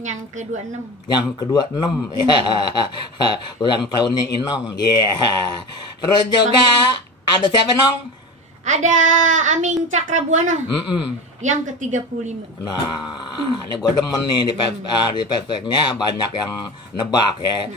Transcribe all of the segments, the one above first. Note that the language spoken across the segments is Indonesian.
yang ke-26. Yang ke-26 ya. Ulang tahunnya Inong. Ya. Terus juga ada siapa, Nong? Ada Aming Cakrabuana Mm-mm. yang ke-35. Nah, ini gue demen nih di Facebooknya banyak yang nebak ya.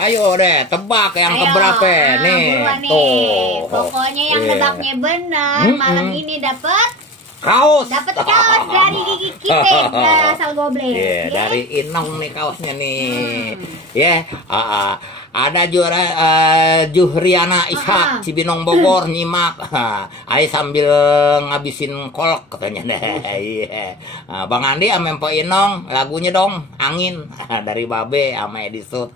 Ayo deh, tebak yang Ayo, keberapa nih? buruan nih. Tuh. Pokoknya yang Iya. nebaknya benar malam ini dapat Kaos. kaos dari gigi kita asal goblek. Iya, Ya. dari Inong nih kaosnya nih. Ya, ada juara Juhriana Ishak Cibinong Bogor nyimak. Ayo sambil ngabisin kolak katanya deh. Iya. Bang Andi sama Mpok Inong lagunya dong Angin dari Babe sama Edisut.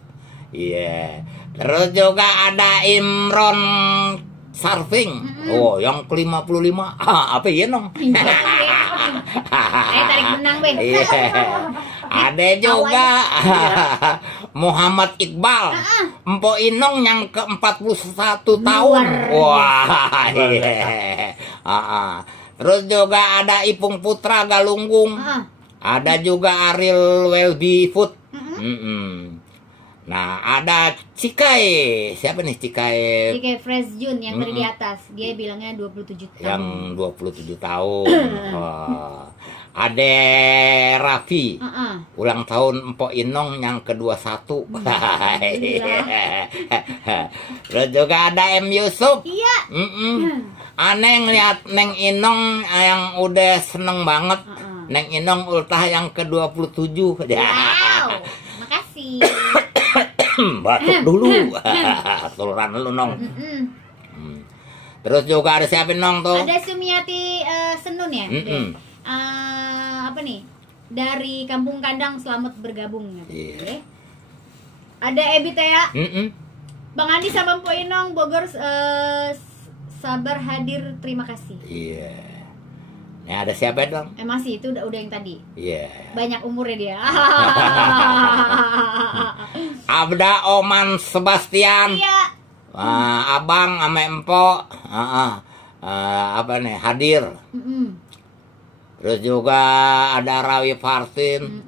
Iya. Terus juga ada Imron Surfing. Oh, yang ke-55. Apa ya, Nong? Ayo tarik benang, Be. Iya. Ada juga Muhammad Iqbal. Mpok Inong yang ke-41 tahun. Wah, iya. Terus juga ada Ipung Putra Galunggung. Ada juga Ariel Welby Food. Nah, ada Cikai. Siapa nih Cikai? Cikai Fresh Jun yang dari di atas. Dia bilangnya 27 tahun. Yang 27 tahun. Ada Raffi. Ulang tahun Mpok Inong yang ke-21. Terus juga ada M Yusuf. Iya. Aneh ngeliat Neng Inong yang udah seneng banget. Neng Inong ultah yang ke-27. Wow. Makasih. Batuk dulu. Tuluran lu, Nong. Terus juga ada siapa, Nong, tuh? Ada Sumiati Senun ya. Apa nih? Dari Kampung Kandang, selamat bergabung. Iya. Ada Ebi Tea. Bang Andi sama Mpok Inong Bogor sabar hadir, terima kasih. Iya. Ini ada siapa dong? Masih itu udah yang tadi. Iya. Banyak umurnya dia. Ada Oman Sebastian. Iya. Abang sama Empok. Apa nih? Hadir. Terus juga ada Rawi Farsin.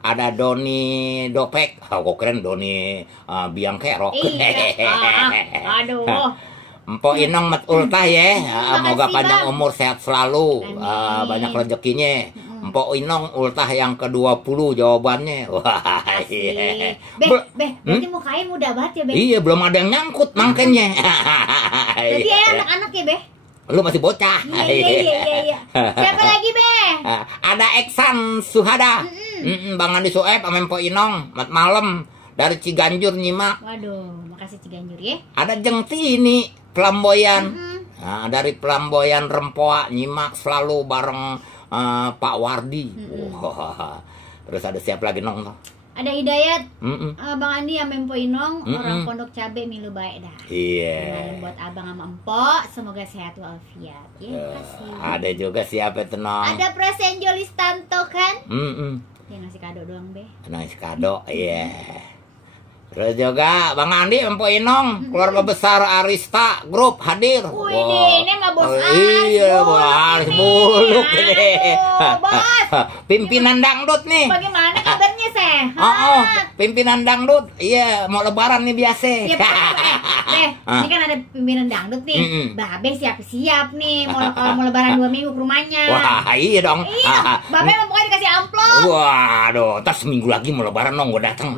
Ada Doni Dopek. Kok keren Doni Biang Kerok. Aduh. Mpok Inong met ultah ya. Moga Makasih, panjang Bang. umur, sehat selalu. Amin. Banyak rezekinya. Mpok Inong ultah yang ke-20 jawabannya. Wah, iya. Berarti mukanya muda banget ya, Be? Iya, belum ada yang nyangkut makanya. Berarti ya anak-anak ya, Be? Lu masih bocah. Iya. Siapa lagi, Be? Ada Eksan Suhada. Bang Andi Soeb sama Mpok Inong malam dari Ciganjur nyimak. Waduh, makasih Ciganjur ya. Ada Jengti ini Pelamboyan. Dari Pelamboyan Rempoa nyimak selalu bareng Pak Wardi. Terus ada siapa lagi, Nong? Ada Hidayat. Bang Andi sama Mpok Inong, orang Pondok Cabe milu baik dah. Iya. Buat abang sama empok, semoga sehat walafiat. Ya, kasih. Ada juga siapa itu, Nong? Ada Prasenjo Listanto kan? Dia ngasih kado doang, Be. Ngasih kado, iya. Terus juga Bang Andi, Mpok Inong, keluarga besar Arista Group hadir. Wih, ini mah bos Aris. Iya, bos Aris Buluk ini. Bos. Pimpinan dangdut nih. Bagaimana kabarnya, Seh? Pimpinan dangdut. Iya, mau lebaran nih biasa. Iya, ini kan ada pimpinan dangdut nih. Babe siap-siap nih mau lebaran 2 minggu ke rumahnya. Wah, iya dong. Iya, Babe mau pokoknya dikasih amplop. Waduh, ntar seminggu lagi mau lebaran dong, gue datang.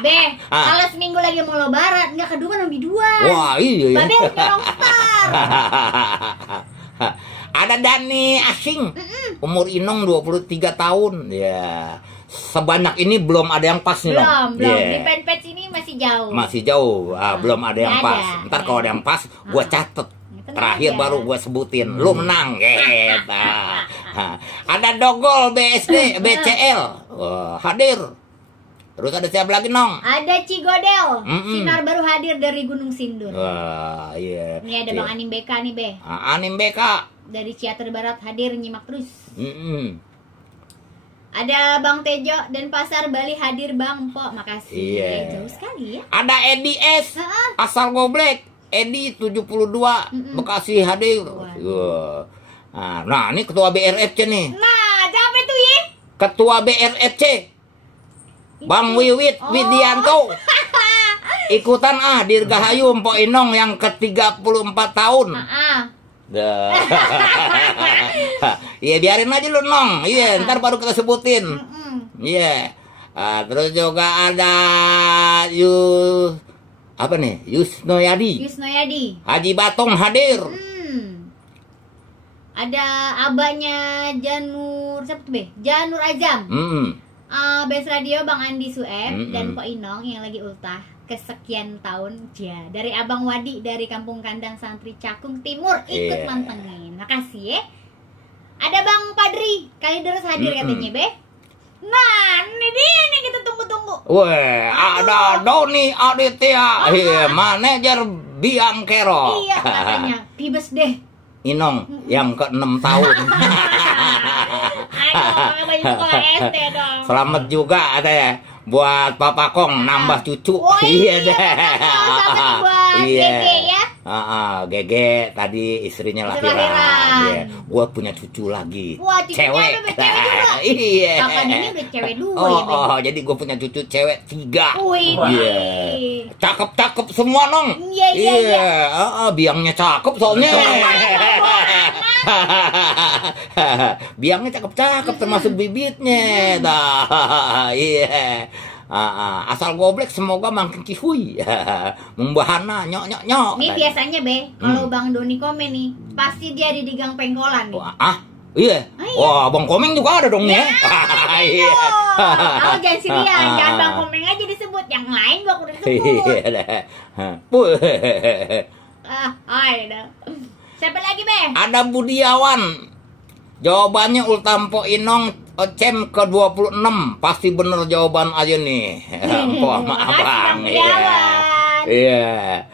Be, kalau seminggu lagi mau lebaran, nggak kedua lebih dua. Wah, iya. Babe harus nyolong star. Ada Dani Asing, umur Inong 23 tahun. Ya, sebanyak ini belum ada yang pas nih, Belum. Yeah. Di fanpage ini masih jauh. Masih jauh, belum ada yang Nggak pas. ada. Ntar kalau ada yang pas, gue catet. Terakhir baru gue sebutin, lu menang, gitu. Ada Dogol BSD, BCL, hadir. Terus ada siapa lagi, Nong? Ada Cigodel, Sinar baru hadir dari Gunung Sindur. Wah, iya. Ini ada Bang Anim BK nih, Be. Anim BK. Dari Ciater Barat hadir nyimak terus. Mm-mm. Ada Bang Tejo dan Pasar Bali hadir, Bang Pok. Makasih. Iya. Jauh sekali ya. Ada Edi S. Asal Goblek. Edi 72. Bekasi hadir. Nah, ini ketua BRFC nih. Nah, siapa itu ya? Ketua BRFC Bang Wiwit Widianto. Ikutan Dirgahayu Mpok Inong yang ke-34 tahun. Iya, biarin aja lu, Nong. Iya, ntar baru kita sebutin. Iya. Terus juga ada Yusnoyadi. Haji Batong hadir. Ada abahnya Janur, siapa tuh, Be? Janur Azam. Best Radio Bang Andi Sueb dan Mpok Inong yang lagi ultah kesekian tahun ya. Dari Abang Wadi dari Kampung Kandang Santri Cakung Timur ikut mantengin. Makasih ya. Ada Bang Padri Kalideres hadir katanya, Be. Nah, ini dia nih kita tunggu-tunggu. Weh, ada Doni Aditya, manajer Biangkero. Iya, katanya Pibes deh. Inong yang ke-6 tahun. Aduh, banyak sekolah SD dong. Selamat juga ada ya buat Papa Kong nambah cucu. Iya deh. Buat Gege ya. Gege tadi istrinya lahiran. Gua punya cucu lagi. Wah, cewek. Iya. Kakak ini udah cewek 2 ya, jadi gua punya cucu cewek 3. Iya. Cakep-cakep semua, Nong. Iya. Biangnya cakep soalnya. Biangnya cakep-cakep termasuk bibitnya. Iya. Asal goblek semoga makin cihuy. Membahana nyok. Ini biasanya, Be, kalau Bang Doni komen nih, pasti dia di gang pengkolan nih. Iya. Wah, Bang Komeng juga ada dong ya. Iya. Tahu jangan sirian, jangan Bang Komeng aja disebut, yang lain gua udah disebut. Ayo. Siapa lagi, Be? Ada Budiawan. Jawabannya Ultampo Inong Ocem ke-26. Pasti bener jawaban aja nih. Sama abang. Iya.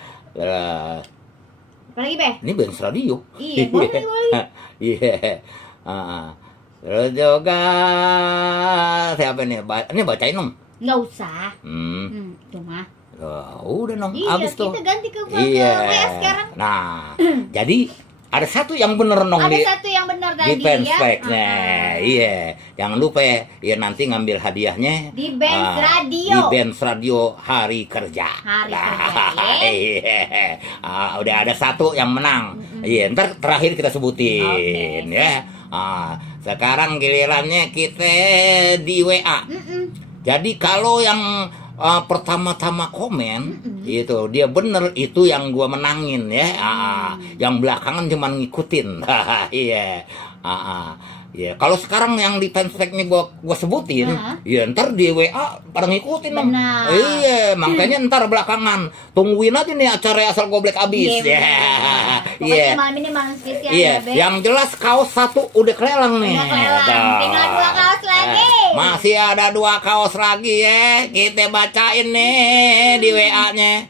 Apa lagi, Be? Ini Benz Radio. Iya, boleh. Iya. Terus juga siapa nih? Ini bacain, Nong. Nggak usah. Cuma. Udah, Nong. Iya, abis tuh. kita ganti ke WA sekarang. Nah, jadi ada satu yang bener, Nong. Ada satu yang bener tadi di fanspage-nya. Iya. Jangan lupa ya nanti ngambil hadiahnya di Benz Radio. Di Benz Radio Hari Kerja. Iya. Udah ada satu yang menang. Iya, ntar terakhir kita sebutin ya. Sekarang gilirannya kita di WA. Jadi kalau yang pertama-tama komen itu dia bener, itu yang gua menangin ya. Yang belakangan cuman ngikutin. Iya. Ya, kalau sekarang yang di fanspage-nya gua sebutin, ya ntar di WA pada ngikutin dong. Iya, makanya ntar belakangan tungguin aja nih acara Asal Goblek abis. Iya. Malam ini malam spesial. Iya, yang jelas kaos 1 udah kelelang nih. Tinggal 2 kaos lagi. Masih ada 2 kaos lagi ya. Kita bacain nih di WA-nya.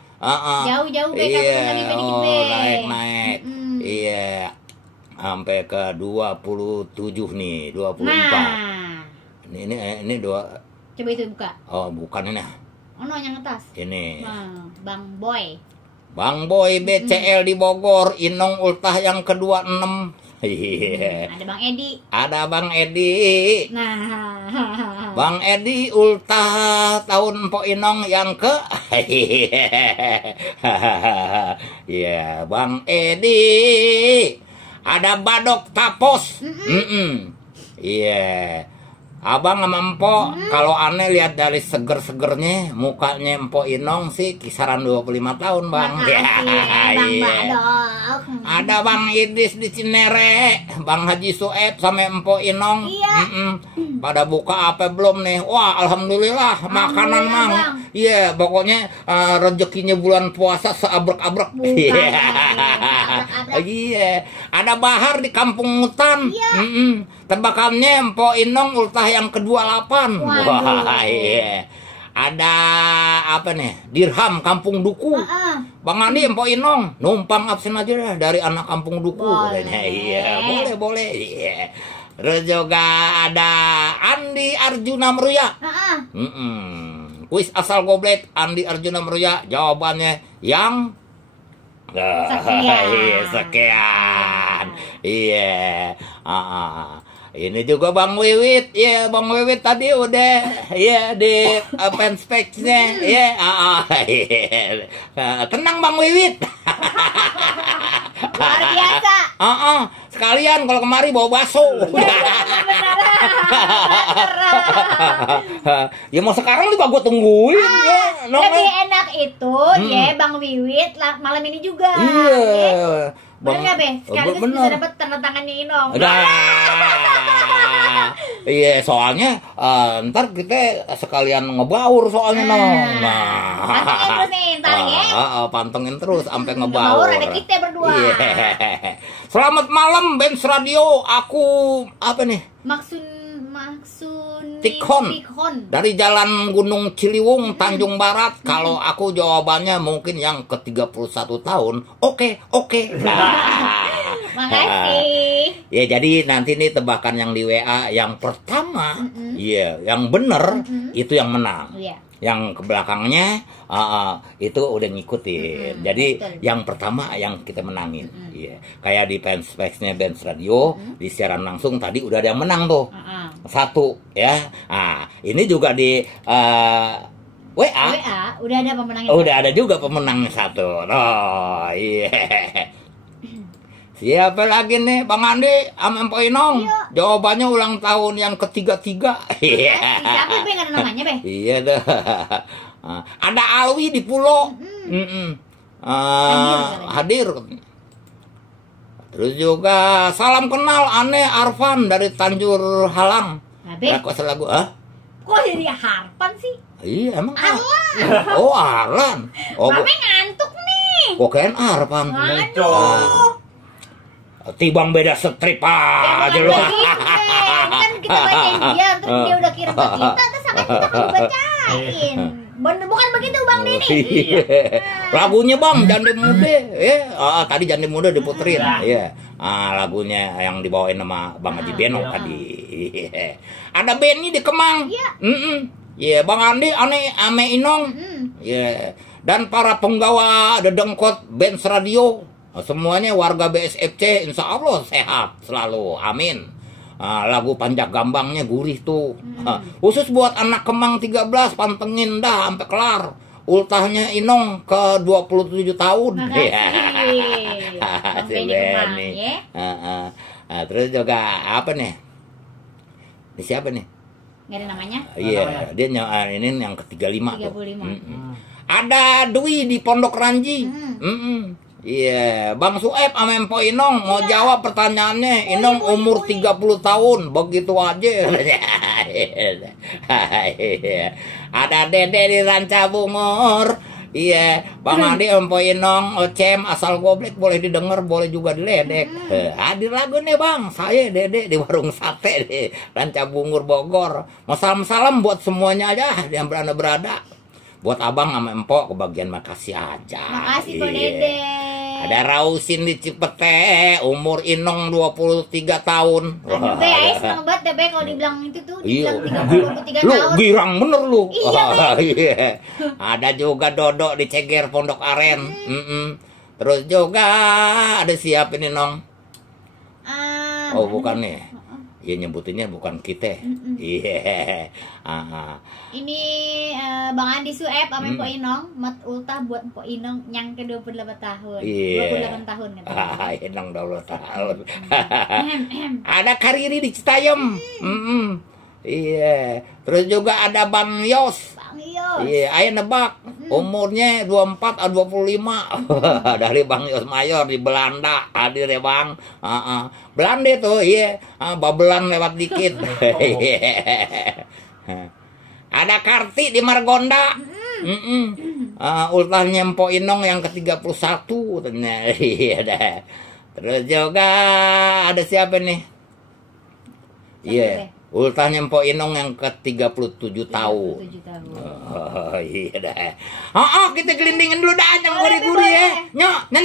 Jauh-jauh naik. Iya. Sampai ke 27 nih, 24. Nah. Ini 2. Coba itu buka. Oh, bukan ini. Oh, no, yang atas. Ini. Bang Boy. Bang Boy BCL di Bogor, Inong ultah yang ke-26. Iya. Ada Bang Edi. Ada Bang Edi. Nah. Bang Edi ultah tahun Mpok Inong yang ke. Iya, Bang Edi. Ada Badok Tapos. Iya. Abang sama Empok, kalau aneh lihat dari seger-segernya, mukanya Empok Inong sih kisaran 25 tahun, Bang. Bang Badok. Ada Bang Idris di Cinere, Bang Haji Sueb sama Empok Inong. Pada buka apa belum nih? Wah, alhamdulillah makanan, Mang. Iya, pokoknya rezekinya bulan puasa seabrek-abrek. Iya. Ada Bahar di Kampung Hutan. Tebakannya Mpok Inong ultah yang ke-28. Wah, iya. Ada apa nih? Dirham Kampung Duku. Bang Andi Mpok Inong numpang absen aja dah dari anak Kampung Duku. Iya, boleh. Iya. Terus juga ada Andi Arjuna Meruya. Kuis Asal Goblek Andi Arjuna Meruya, jawabannya yang sekian. Iya. Ini juga Bang Wiwit, ya Bang Wiwit tadi udah ya di fanspage-nya, ya. Tenang Bang Wiwit. Luar biasa. Sekalian kalau kemari bawa bakso. Ya mau sekarang juga gue tungguin. Ya, lebih enak itu ya Bang Wiwit malam ini juga. Iya. Bener nggak Be? Sekaligus bisa dapat tanda tangannya Inong. Iya, soalnya ntar kita sekalian ngebaur soalnya Nong. Pantengin terus nih ntar ya. Pantengin terus sampai ngebaur. Ada kita berdua. Selamat malam Benz Radio. Aku apa nih? Maksun Tikhon dari Jalan Gunung Ciliwung, Tanjung Barat. Kalau aku jawabannya mungkin yang ke-31 tahun. Oke. Makasih. Ya jadi nanti nih tebakan yang di WA yang pertama, iya, yang bener itu yang menang. Yang ke belakangnya itu udah ngikutin. Jadi betul. Yang pertama yang kita menangin. Iya. Kayak di fanspage-nya Benz Radio di siaran langsung tadi udah ada yang menang tuh. Satu ya. Ini juga di WA udah ada pemenangnya. Udah ada juga pemenangnya satu. Oh, iya. Siapa lagi nih Bang Andi sama Mpok Inong? Jawabannya ulang tahun yang ke-33. Siapa Be, nggak ada namanya Be? Iya dah. Ada Alwi di Pulau. Hadir. Terus juga salam kenal Ane Arfan dari Tanjur Halang. Kok lagu Kok jadi Harpan sih? Iya emang Arlan. Oh Arlan. Babe ngantuk nih. Kok keren Arfan? Aduh. Tibang beda strip aja lu. Kan kita bacain dia, terus dia udah kirim ke kita, terus akan kita bacain. Bukan begitu Bang Denny. Lagunya Bang Jande Muda. Tadi Jande Muda diputerin. Lagunya yang dibawain sama Bang Haji Beno tadi. Ada Benny di Kemang. Iya, Bang Andi ame Inong. Dan para penggawa Dedengkot Benz Radio. Semuanya warga BSFC insya Allah sehat selalu, amin. Lagu Panjak Gambangnya gurih tuh. Khusus buat anak Kemang 13, pantengin dah sampai kelar. Ultahnya Inong ke 27 tahun. Makasih. Terus juga apa nih? Ini siapa nih? Nggak ada namanya? Iya, dia ini yang ke-35 tuh. Ada Dwi di Pondok Ranji. Iya, Bang Sueb sama Mpok Inong mau jawab pertanyaannya. Inong umur 30 tahun, begitu aja. Ada Dede di Ranca Bungur. Iya, Bang Andi, Mpok Inong, Ocem, asal goblek boleh didengar, boleh juga diledek. Hadir lagu nih Bang, saya Dede di warung sate di Ranca Bungur Bogor. Mau salam-salam buat semuanya aja yang berada. Buat abang sama empok kebagian makasih aja. Makasih Ko Dede. Ada Rausin di Cipete, umur Inong 23 tahun. Aduh Be, Ais seneng banget deh Be kalau dibilang itu tuh, dibilang 23 tahun. Lu girang bener lu. Iya. Ada juga Dodo di Ceger Pondok Aren. Terus juga ada siapa ini Nong? Oh bukan nih. Ya nyebutinnya bukan kita. Iya. Ini Bang Andi Sueb sama Mpok Inong, mat ultah buat Mpok Inong yang ke 28 tahun. 28 tahun katanya. Inong 20 tahun. Ada Kariri di Citayam. Iya. Terus juga ada Bang Yos. Iya, ayo nebak. Umurnya 24 atau 25. Dari Bang Yos Mayor di Belanda. Hadir ya Bang. Belanda tuh, iya. Babelan lewat dikit. Ada Karti di Margonda. Ultahnya Mpok Inong yang ke-31 ternyata. Iya dah. Terus juga ada siapa nih? Iya. Ultahnya Mpok Inong yang ke-37 tahun. Oh iya dah. Kita gelindingin dulu dah yang gurih-gurih ya. Nyok.